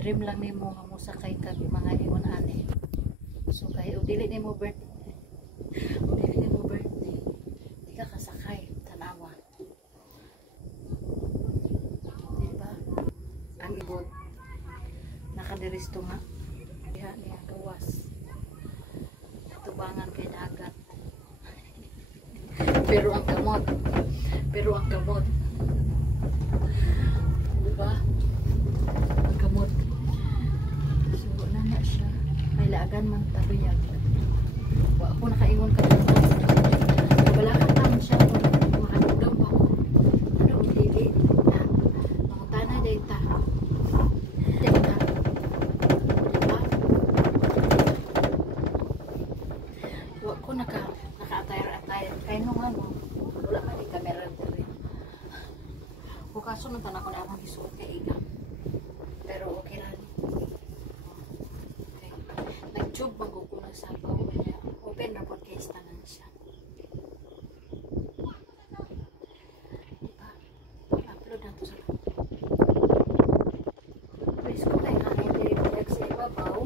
dream lang nimo nga musakay kag mga ingon ani. So kay ug dili nimo birthday. Ug dili nimo birthday. Di ka kasakay tanawa. Diba? Ang ibot nakadiristo nga diha niya gawas. Tubangan kay dagat. Pero ang kamot. Diba? Ang kamot. So, na siya. May laagan man tabiyag. Wa ako nakaingon ka dito. Kabalakan naman siya. Makanugaw pa ako. Ano ang hili? Mga tanay dahil ta. Diba? Wa ko naka-attire. Kaya nung ano, wala man yung camera dito. Bukaso nung tanak ko na akong isuot kay Iga. Pero okay lang. Okay. Nag-tube magkukulang sa baw. Open na podcast tanan siya. Diba? Upload na to sa please ko tayo na nag sa ibabaw.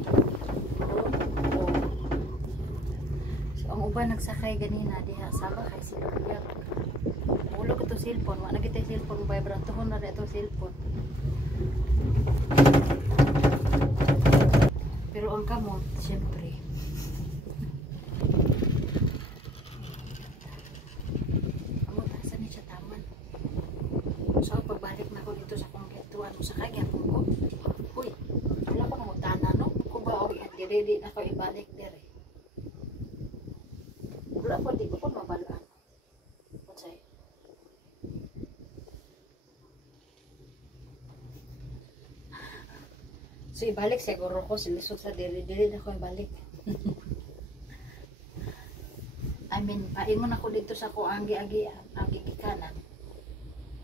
So ang uban nagsakay ganina diha sama kay sila kuya. Ulog ito cellphone, wala kita cellphone vibrant tuhon na ito cellphone. Pero ang kamot, syempre. Kamot, asa ni siya taman. So pagbalik na ko dito sa kong getuan mo sa kanya ko. Uy, wala ko mangutana no? Kung ba og ready na ko ibalik dire. Wala ko di ko mabalaan. Unsay? So ibalik siguro ko silisod sa dili na ko ibalik. I mean, paingon ako dito sa ko agi kanan.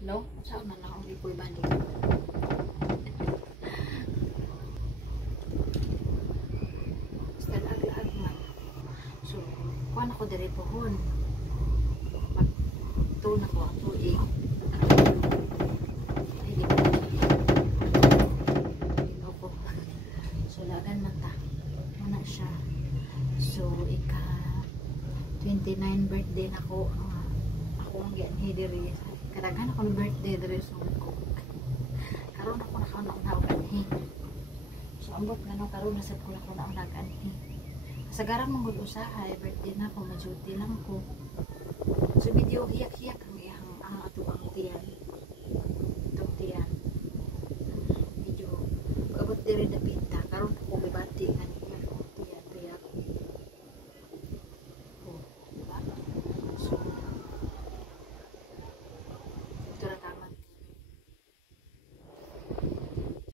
No? Saan na lang ako ibalik. Basta ag man. So, kuan ako diri pohon. Magtuna ko ang tuig. Lagan man ta muna siya. So ika 29 birthday na ko. Ako ang gianhi diri kadaghan ako ng birthday diri sa ko karon ako nakauna ganhi. So ambot nga no karon na sad ko na ganhi kasagaran mong gud usahay birthday na ko majuti lang ko. So video hiyak ang iyang ato ang tiyan itong tiyan video abot diri dapit